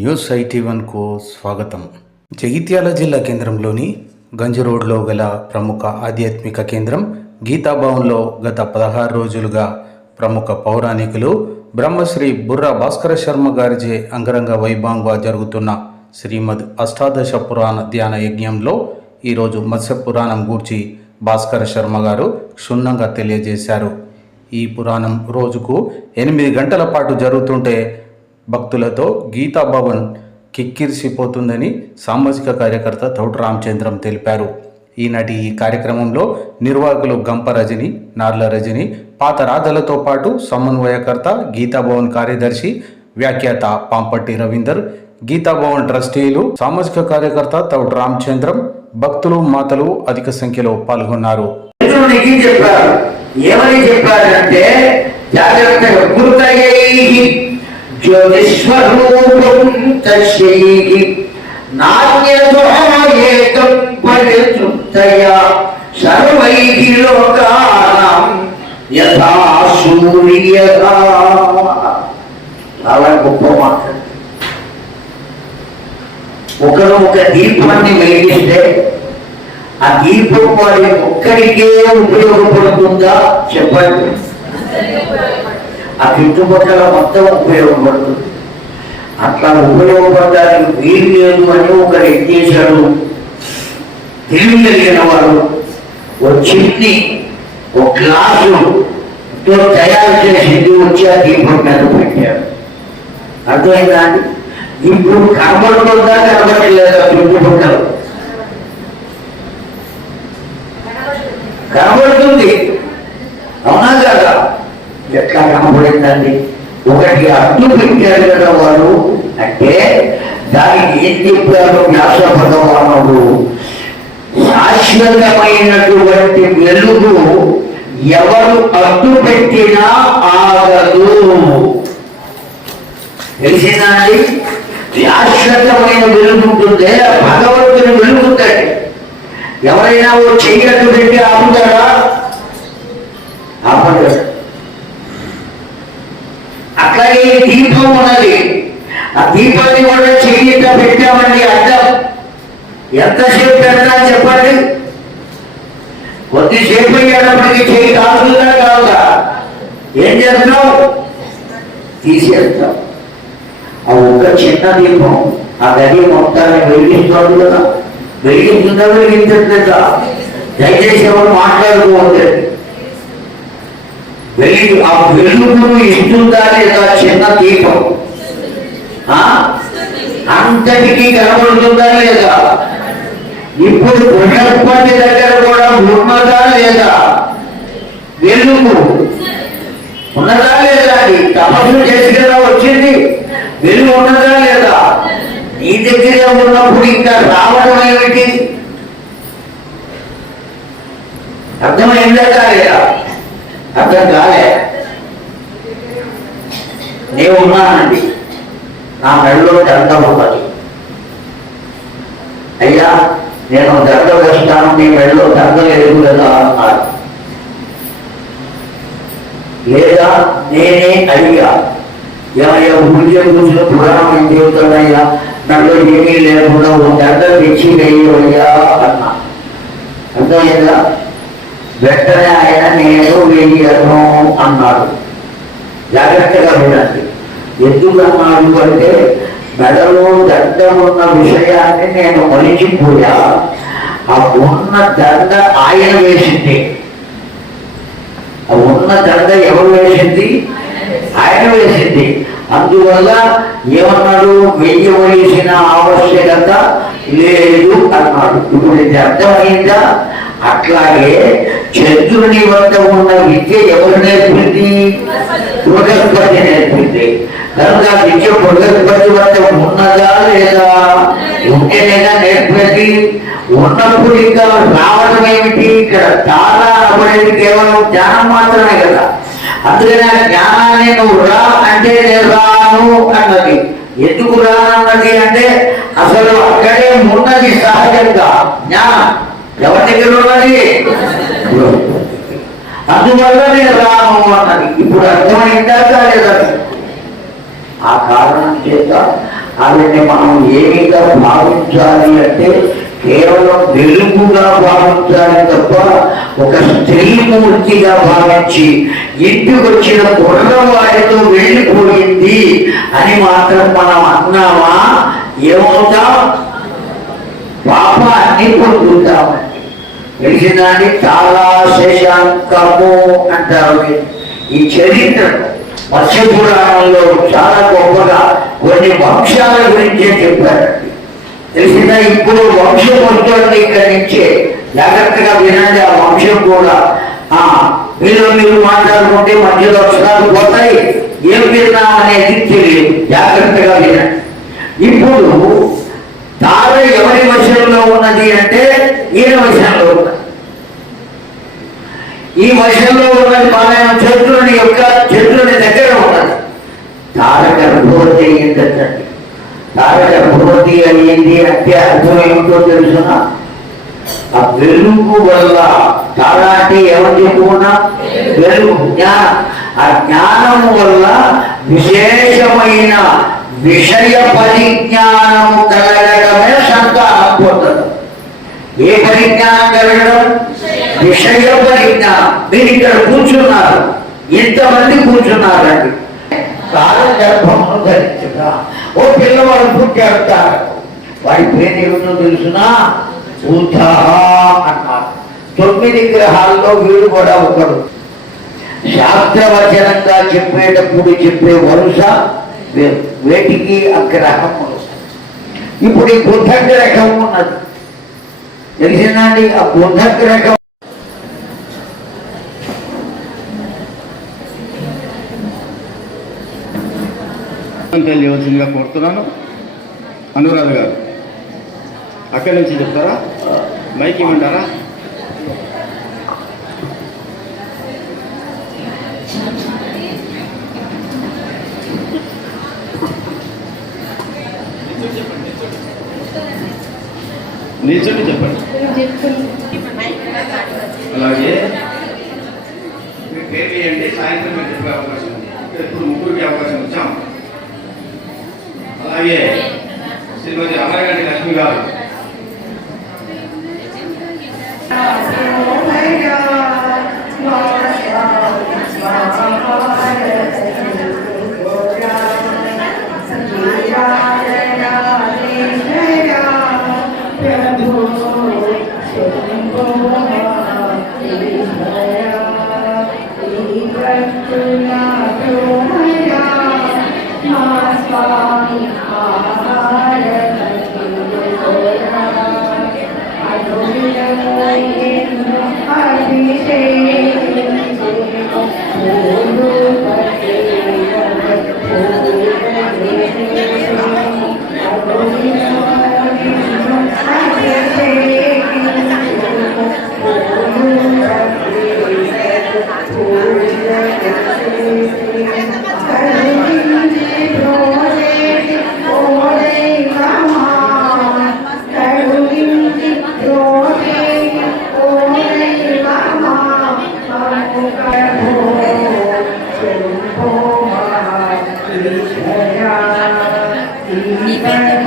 News IT1కు స్వాగతం. జగిత్యాల జిల్లా కేంద్రంలోని గంజ్ రోడ్లో గల ప్రముఖ ఆధ్యాత్మిక కేంద్రం గీతాభవన్లో గత 16 రోజులుగా ప్రముఖ పౌరాణికులు బ్రహ్మశ్రీ బుర్ర భాస్కర శర్మ గారిచే అంగరంగ వైభవంగా జరుగుతున్న శ్రీమద్ అష్టాదశ పురాణ ధ్యాన యజ్ఞంలో ఈరోజు మత్స్య పురాణం గూర్చి భాస్కర శర్మ గారు క్షుణ్ణంగా తెలియజేశారు. ఈ పురాణం రోజుకు 8 గంటల పాటు జరుగుతుంటే భక్తులతో గీతాభవన్ కిక్కిరిసిపోతుందని సామాజిక కార్యకర్త తౌట రామచంద్రం తెలిపారు. ఈనాటి ఈ కార్యక్రమంలో నిర్వాహకులు గంప రజని, నార్ల రజని, పాత రాధలతో పాటు సమన్వయకర్త, గీతాభవన్ కార్యదర్శి, వ్యాఖ్యాత పాంపట్టి రవీందర్, గీతాభవన్ ట్రస్టీలు, సామాజిక కార్యకర్త తౌట రామచంద్రం, భక్తులు, మాతలు అధిక సంఖ్యలో పాల్గొన్నారు. జ్యోతిస్వరూపం తస్యైః నాణ్యతోయేకం పరితృప్తయా సర్వైః లోకానాం యథా సూర్యః. చాలా గొప్ప మాట. ఒకరు ఒక దీపాన్ని వెలిగిస్తే ఆ దీపం వారి ఒక్కరికే ఉపయోగపడుతుందా చెప్పండి? ఆ చుట్టుపక్కల మొత్తం ఉపయోగపడుతుంది. అట్లా ఉపయోగపడడానికి వీలు లేదు అని ఒకరు ఏం చేశాడు, తెలియగలిగిన వాడు చిన్ని ఒక గ్లాసుతో తయారు చేసింది వచ్చి ఆ దీపం మీద పెట్టాడు. అర్థమైందా అండి? ఇప్పుడు కనబడుతుందా కనబడలేదా? చుట్టుపక్కల కనబడుతుంది, అవునా కదా? ఎట్లా కనబడిందండి? ఒకటి అడ్డు పెట్టారు కదా వాడు. అంటే దానికి ఏం చెప్పారు వ్యాస భగవానుడు? శాశ్వతమైనటువంటి వెలుగు ఎవరు అడ్డు పెట్టినా ఆగదు. తెలిసిందా అండి? శాశ్వతమైన వెలుగు ఉంటుందే భగవంతుని వెలుగుతాడు. ఎవరైనా ఓ చెయ్యట్టు పెట్టి ఆపుతారా? ఆపడు. అట్లాగే దీపం ఉన్నది. ఆ దీపాన్ని కూడా చెయ్యిట పెట్టామండి, అర్థం ఎంతసేపు పెడతా చెప్పండి? కొద్దిసేపు అయ్యేటప్పటికి చెయ్యి కాలుతుందా కావుగా? ఏం చేస్తావు? తీసేస్తాం. ఆ ఒక్క చిన్న దీపం ఆ గది మొత్తాన్ని వెలిగిస్తుంది కదా. వెలిగిస్తుందా వెలిగించట్లేదా? దయచేసి ఎవరు మాట్లాడుకోవద్దు. వెలుగు ఆ వెలుగును ఇస్తుందా లేదా? చిన్న దీపం అంతటికీ కనబడుతుందా లేదా? ఇప్పుడు బృహస్పతి దగ్గర కూడా ఉన్నదా లేదా? వెలుగు ఉన్నదా లేదా? తపస్సు చేసి కదా వచ్చింది. వెలుగు ఉన్నదా లేదా? నీ దగ్గరే ఉన్నప్పుడు ఇంకా రావడం ఏమిటి? అర్థమైందా కాలేదా? అర్థం కాలే. నేను ఉన్నానండి, నా మెడలో దండ ఉన్నది. అయ్యా నేను దండ వేస్తాను, మీ మెడలో దండ లేదు కదా అన్నారు. లేదా నేనే అడిగా, ఏమయ్యా పూజ కూర్చుని పురాణం ఏం చెబుతాడయ్యా, నన్ను ఏమీ లేకుండా ఓ దండ తెచ్చి వేయవయ్యా అన్నా. అర్థమయ్యా? వెంటనే ఆయన నేను వేయను అన్నాడు. జాగ్రత్తగా వినండి. ఎందుకు అన్నాడు అంటే మెడలో దండ ఉన్న విషయాన్ని నేను మరిచిపోయా. ఆ ఉన్న దండ ఆయన వేసింది. ఆ ఉన్న దండ ఎవరు వేసింది? ఆయన వేసింది. అందువల్ల ఏమన్నాడు? వెయ్యవలసిన ఆవశ్యకత లేదు అన్నాడు. ఇప్పుడు ఇది అర్థమైందా? అట్లాగే చంద్రుని వద్ద ఉన్న విద్య ఎవరు నేర్పింది? బృహస్పతి నేర్పింది. కనుక విద్య బృహస్పతి వద్ద ఉన్నదా లేదా? ఉంటేనేగా నేర్పేది. ఉన్నప్పుడు ఇంకా రావడం ఏమిటి? ఇక్కడ చాలా అవ్వలేదు, కేవలం జ్ఞానం మాత్రమే కదా. అందుకని ఆ జ్ఞానాన్ని నువ్వు రా అంటే నేను రాను అన్నది. ఎందుకు రానన్నది అంటే అసలు అక్కడే ఉన్నది సహజంగా జ్ఞానం. ఎవరి దగ్గర ఉన్నది? అందువల్ల నేను రాను అన్నది. ఇప్పుడు అర్థమైందా లేదా? ఆ కారణం చేత ఆవిడని మనం ఏమిగా భావించాలి అంటే కేవలం వెలుగుగా భావించాలి తప్ప ఒక స్త్రీమూర్తిగా భావించి ఇంటికి వచ్చిన కుర్రవాడితో వెళ్ళిపోయింది అని మాత్రం మనం అన్నామా ఏమవుతాం? పాపాన్ని పొందుతామని తెలిసిందాన్ని చాలా శశాంకము అంటారు. ఈ చరిత్ర మత్స్య పురాణంలో చాలా గొప్పగా కొన్ని వంశాల గురించే చెప్పారు. తెలిసిందా? ఇప్పుడు వంశం వస్తుంది ఇక్కడి నుంచే, జాగ్రత్తగా వినండి. ఆ వంశం కూడా మీరు మాట్లాడుకుంటే మధ్యలో అక్షరాలు పోతాయి, ఏం విన్నాం అనేది తెలియదు. జాగ్రత్తగా వినండి. ఇప్పుడు తార ఎవరి వశంలో ఉన్నది అంటే ఈయన వశంలో ఉన్నది. ఈ వశంలో ఉన్నది మన చంద్రుని దగ్గర ఉన్నది. తార గర్భవతి అయ్యిందండి. తార గర్భవతి అయ్యింది అంటే అర్థం ఏమిటో తెలుసునా? ఆ వెలుగు వల్ల, తార అంటే ఎవరు చెప్పుకున్నా వెలుగు, జ్ఞానం. ఆ జ్ఞానము వల్ల విశేషమైన విషయ పరిజ్ఞానము కలగడమే సంతానం పొందడం. ఏ పరిజ్ఞానం కలగడం? విషయ పరిజ్ఞానం. మీరు ఇక్కడ కూర్చున్నారు, ఇంతమంది కూర్చున్నారండి. కాల గర్భమును ధరించుగా ఓ పిల్లవాడు పుట్టాడు. వాడి పేరు ఏమిటో తెలుసునా? బుధ అన్నారు. 9 గ్రహాల్లో వీడు కూడా ఒకడు. శాస్త్రవచనంగా చెప్పేటప్పుడు చెప్పే వరుస వేటికి అగ్రహములు. ఇప్పుడు ఈ బుధ గ్రహం ఉన్నది తెలిసిందండి. ఆ బుధ గ్రహం తెలియవలసిందిగా కోరుతున్నాను. అనురాధ గారు అక్కడి నుంచి చెప్తారా? మైక్ ఇవ్వమంటారా? నిల్చొని చెప్పండి. అలాగే మీ పేరు వేయండి. సాయంత్రం మీరు చెప్పే అవకాశం ఉంది. ఇప్పుడు ముగ్గురికి అవకాశం ఇచ్చాం. అలాగే శ్రీమతి అమరగంటి లక్ష్మి గారు. Even